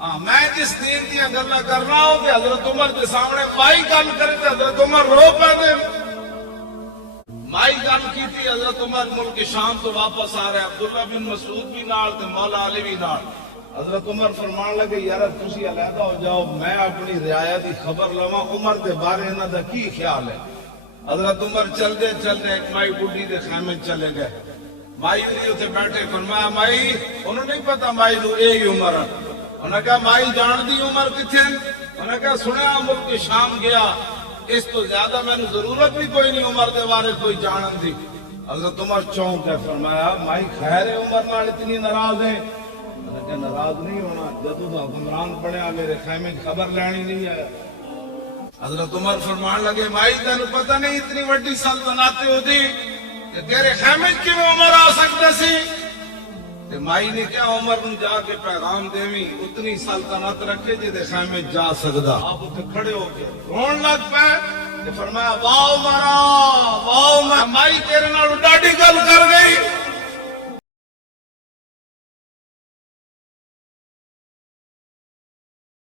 ہاں میں جس دین دیا گلا کر رہا ہوں کہ حضرت عمر کے سامنے مائی گل کرے تو حضرت عمر رو پے مائی گل کی تھی حضرت عمر ملک شام تو واپس آ رہے عبداللہ بن مسعود بھی نال تے مولا علی بھی نال حضرت عمر فرمان لگے یار تسی علیحدہ ہو جاؤ میں اپنی رعایا دی خبر لواں عمر دے بارے انہاں دا کی خیال ہے حضرت عمر چل دے ایک مائی بڈھی دے خیمے چلے گئے مائی بھی اتنے بیٹھے فرمایا مائی انہوں نہیں پتا مائی نو یہی عمر ہے انہوں نے کہا مائی جان دی عمر کتنے انہوں نے کہا سنیا ملک شام گیا اس تو زیادہ میں نے ضرورت بھی کوئی نہیں عمر دے بارے کوئی جانن دی حضرت عمر چونک ہے فرمایا مائی خیر ہے عمر نال اتنی ناراض ہے انہوں نے کہا ناراض نہیں ہونا جدو دا حکمران بنیا میرے خیمے خبر لینی نہیں آیا حضرت عمر فرمان لگے مائی تینوں پتہ نہیں اتنی وڈی سلطنت ہوتی کہ تیرے خیمے کی میں عمر آ سکتا سی تے مائی نے کیا عمر نو جا کے پیغام دیویں اتنی سلطنت رکھے جے دے خیمے جا سکدا آپ اتنے کھڑے ہو کے رون لگ پے تے فرمایا واہ عمر واہ عمر مائی تیرے نال ڈاڈی گل کر گئی